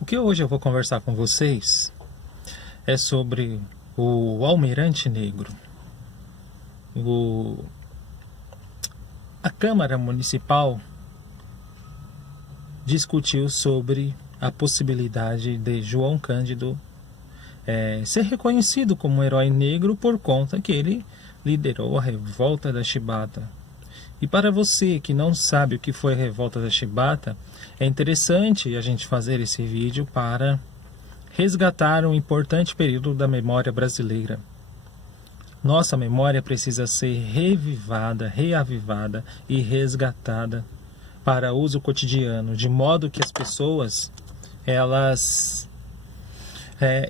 O que hoje eu vou conversar com vocês é sobre o Almirante Negro. A Câmara Municipal discutiu sobre a possibilidade de João Cândido ser reconhecido como um herói negro por conta que ele liderou a Revolta da Chibata. E para você que não sabe o que foi a Revolta da Chibata, é interessante a gente fazer esse vídeo para resgatar um importante período da memória brasileira. Nossa memória precisa ser revivada, reavivada e resgatada para uso cotidiano, de modo que as pessoas elas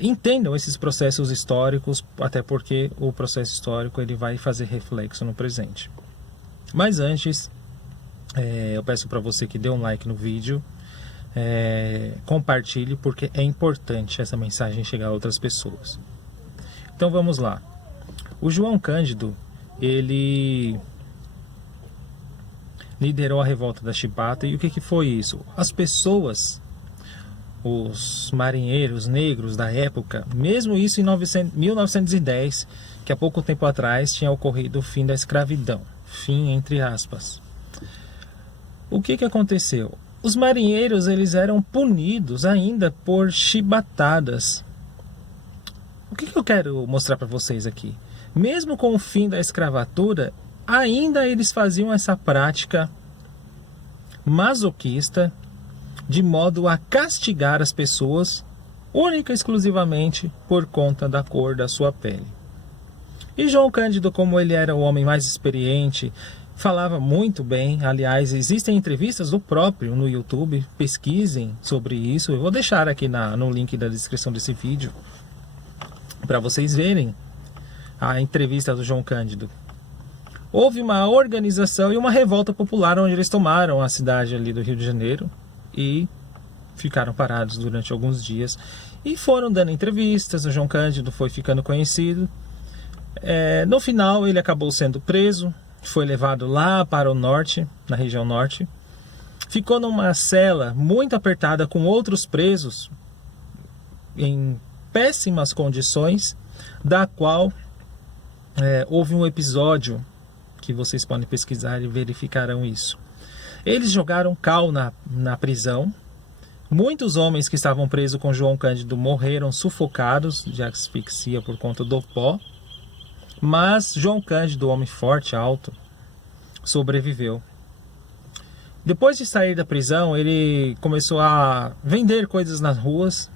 entendam esses processos históricos, até porque o processo histórico ele vai fazer reflexo no presente. Mas antes, eu peço para você que dê um like no vídeo, compartilhe, porque é importante essa mensagem chegar a outras pessoas. Então vamos lá. O João Cândido, ele liderou a Revolta da Chibata. E o que foi isso? As pessoas, os marinheiros negros da época, mesmo isso em 1910, que há pouco tempo atrás tinha ocorrido o fim da escravidão. Fim entre aspas. O que aconteceu? Os marinheiros eles eram punidos ainda por chibatadas. O que eu quero mostrar para vocês aqui? Mesmo com o fim da escravatura, ainda eles faziam essa prática masoquista de modo a castigar as pessoas única e exclusivamente por conta da cor da sua pele. E João Cândido, como ele era o homem mais experiente, falava muito bem. Aliás, existem entrevistas do próprio no YouTube, pesquisem sobre isso. Eu vou deixar aqui no link da descrição desse vídeo para vocês verem a entrevista do João Cândido. Houve uma organização e uma revolta popular onde eles tomaram a cidade ali do Rio de Janeiro e ficaram parados durante alguns dias e foram dando entrevistas. O João Cândido foi ficando conhecido. No final ele acabou sendo preso, foi levado lá para o norte, na região norte, ficou numa cela muito apertada com outros presos em péssimas condições, da qual houve um episódio que vocês podem pesquisar e verificarão isso. Eles jogaram cal na prisão. Muitos homens que estavam presos com João Cândido morreram sufocados de asfixia por conta do pó. Mas João Cândido, homem forte, alto, sobreviveu. Depois de sair da prisão, ele começou a vender coisas nas ruas.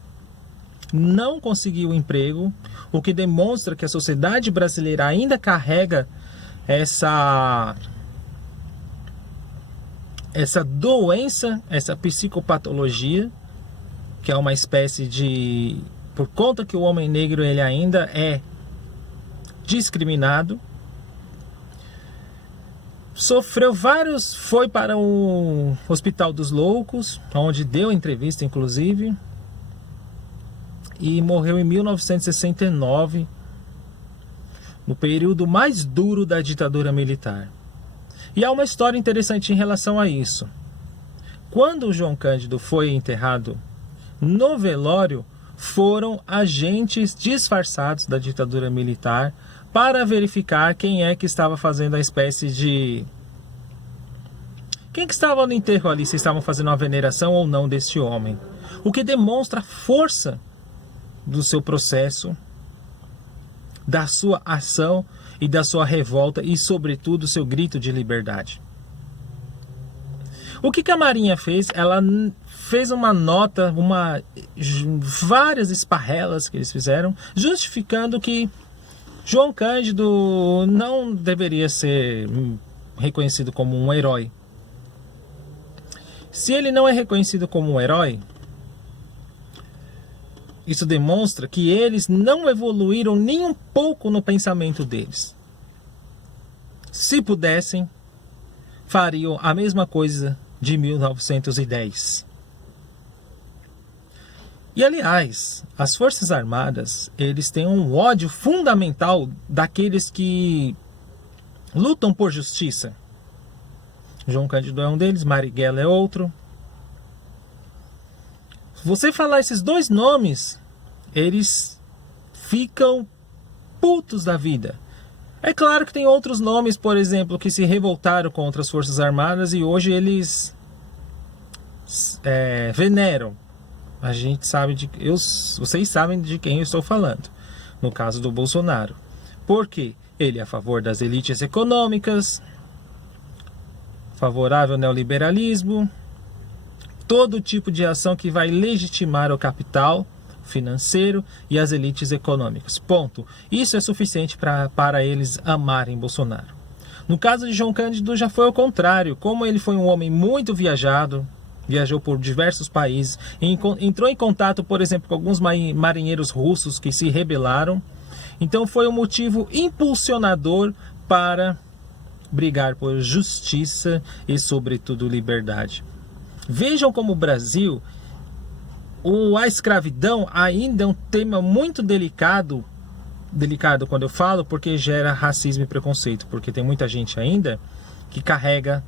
Não conseguiu emprego, o que demonstra que a sociedade brasileira ainda carrega essa doença, essa psicopatologia, que é uma espécie de... Por conta que o homem negro ele ainda é discriminado, sofreu vários, foi para o Hospital dos Loucos, onde deu entrevista inclusive, e morreu em 1969, no período mais duro da ditadura militar. E há uma história interessante em relação a isso. Quando o João Cândido foi enterrado, no velório foram agentes disfarçados da ditadura militar para verificar quem é que estava fazendo a espécie de... Quem que estava no enterro ali, se estavam fazendo uma veneração ou não deste homem. O que demonstra a força do seu processo, da sua ação e da sua revolta e, sobretudo, seu grito de liberdade. O que a Marinha fez? Ela fez uma nota, várias esparrelas que eles fizeram, justificando que João Cândido não deveria ser reconhecido como um herói. Se ele não é reconhecido como um herói, isso demonstra que eles não evoluíram nem um pouco no pensamento deles. Se pudessem, fariam a mesma coisa de 1910. E aliás, as Forças Armadas, eles têm um ódio fundamental daqueles que lutam por justiça. João Cândido é um deles, Marighella é outro. Se você falar esses dois nomes, eles ficam putos da vida. É claro que tem outros nomes, por exemplo, que se revoltaram contra as Forças Armadas e hoje eles veneram. A gente sabe vocês sabem de quem eu estou falando. No caso do Bolsonaro. Por quê? Ele é a favor das elites econômicas, favorável ao neoliberalismo, todo tipo de ação que vai legitimar o capital financeiro e as elites econômicas. Ponto. Isso é suficiente para eles amarem Bolsonaro. No caso de João Cândido já foi ao contrário. Como ele foi um homem muito viajado, viajou por diversos países, entrou em contato, por exemplo, com alguns marinheiros russos que se rebelaram. Então foi um motivo impulsionador para brigar por justiça e, sobretudo, liberdade. Vejam como o Brasil, a escravidão ainda é um tema muito delicado quando eu falo, porque gera racismo e preconceito, porque tem muita gente ainda que carrega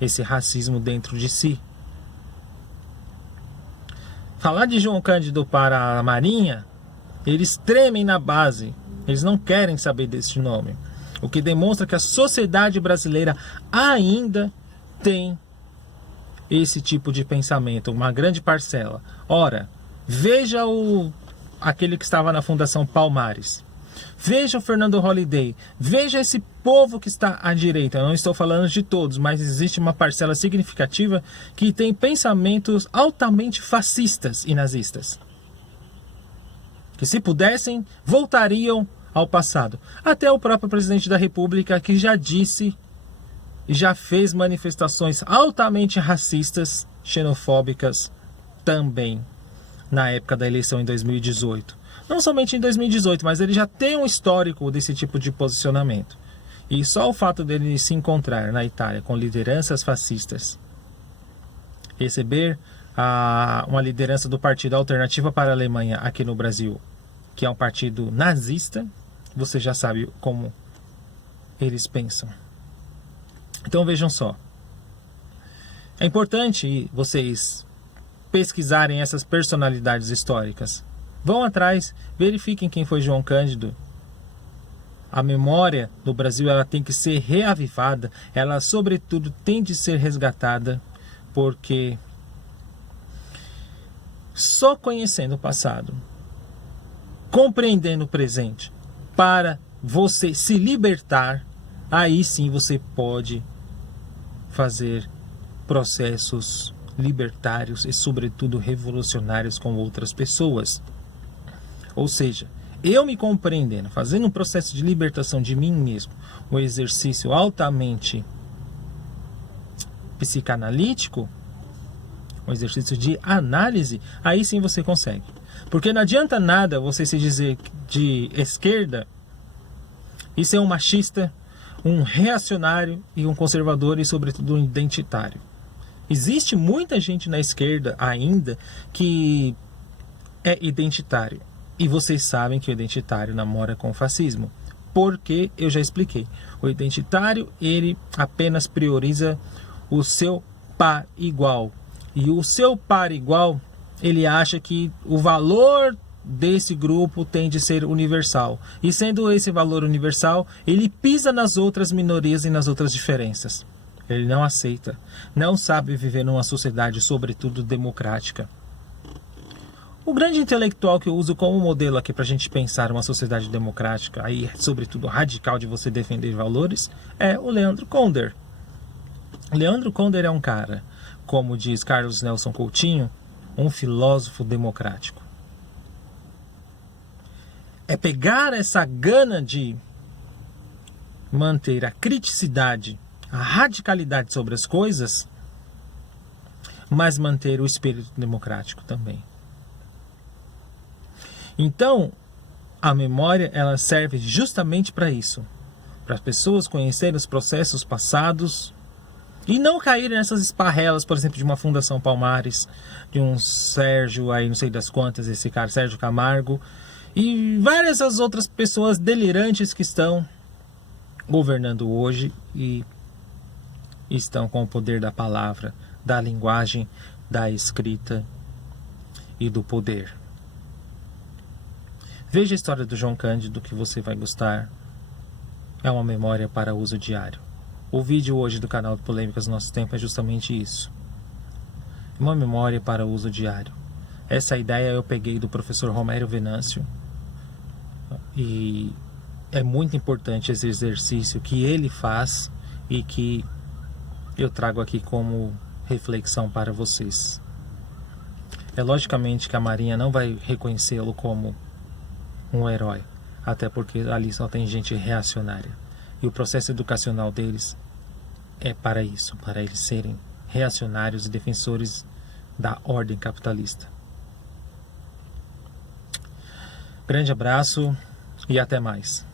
esse racismo dentro de si. Falar de João Cândido para a Marinha, eles tremem na base, eles não querem saber desse nome, o que demonstra que a sociedade brasileira ainda tem esse tipo de pensamento, uma grande parcela. Ora, veja aquele que estava na Fundação Palmares, veja o Fernando Holliday, veja esse povo que está à direita. Eu não estou falando de todos, mas existe uma parcela significativa que tem pensamentos altamente fascistas e nazistas, que se pudessem, voltariam ao passado. Até o próprio presidente da República, que já disse e já fez manifestações altamente racistas, xenofóbicas também na época da eleição em 2018. Não somente em 2018, mas ele já tem um histórico desse tipo de posicionamento. E só o fato dele se encontrar na Itália com lideranças fascistas, receber uma liderança do Partido Alternativa para a Alemanha aqui no Brasil, que é um partido nazista, você já sabe como eles pensam. Então vejam só, é importante vocês pesquisarem essas personalidades históricas. Vão atrás, verifiquem quem foi João Cândido. A memória do Brasil, ela tem que ser reavivada, ela sobretudo tem de ser resgatada, porque só conhecendo o passado, compreendendo o presente, para você se libertar, aí sim você pode fazer processos libertários e, sobretudo, revolucionários com outras pessoas. Ou seja, eu me compreendendo, fazendo um processo de libertação de mim mesmo, um exercício altamente psicanalítico, um exercício de análise, aí sim você consegue. Porque não adianta nada você se dizer de esquerda e ser um machista, um reacionário e um conservador e, sobretudo, um identitário. Existe muita gente na esquerda ainda que é identitário. E vocês sabem que o identitário namora com o fascismo. Porque eu já expliquei. O identitário, ele apenas prioriza o seu par igual. E o seu par igual, ele acha que o valor desse grupo tem de ser universal. E sendo esse valor universal, ele pisa nas outras minorias e nas outras diferenças. Ele não aceita. Não sabe viver numa sociedade, sobretudo, democrática. O grande intelectual que eu uso como modelo aqui para a gente pensar uma sociedade democrática, aí, sobretudo radical de você defender valores, é o Leandro Conder. Leandro Conder é um cara, como diz Carlos Nelson Coutinho, um filósofo democrático. É pegar essa gana de manter a criticidade, a radicalidade sobre as coisas, mas manter o espírito democrático também. Então, a memória, ela serve justamente para isso, para as pessoas conhecerem os processos passados e não caírem nessas esparrelas, por exemplo, de uma Fundação Palmares, de um Sérgio, aí não sei das quantas, esse cara, Sérgio Camargo, e várias as outras pessoas delirantes que estão governando hoje e estão com o poder da palavra, da linguagem, da escrita e do poder. Veja a história do João Cândido, que você vai gostar. É uma memória para uso diário. O vídeo hoje do canal de Polêmicas Nosso Tempo é justamente isso. Uma memória para uso diário. Essa ideia eu peguei do professor Romero Venâncio. E é muito importante esse exercício que ele faz e que eu trago aqui como reflexão para vocês. É logicamente que a Marinha não vai reconhecê-lo como um herói, até porque ali só tem gente reacionária. E o processo educacional deles é para isso, para eles serem reacionários e defensores da ordem capitalista. Grande abraço e até mais.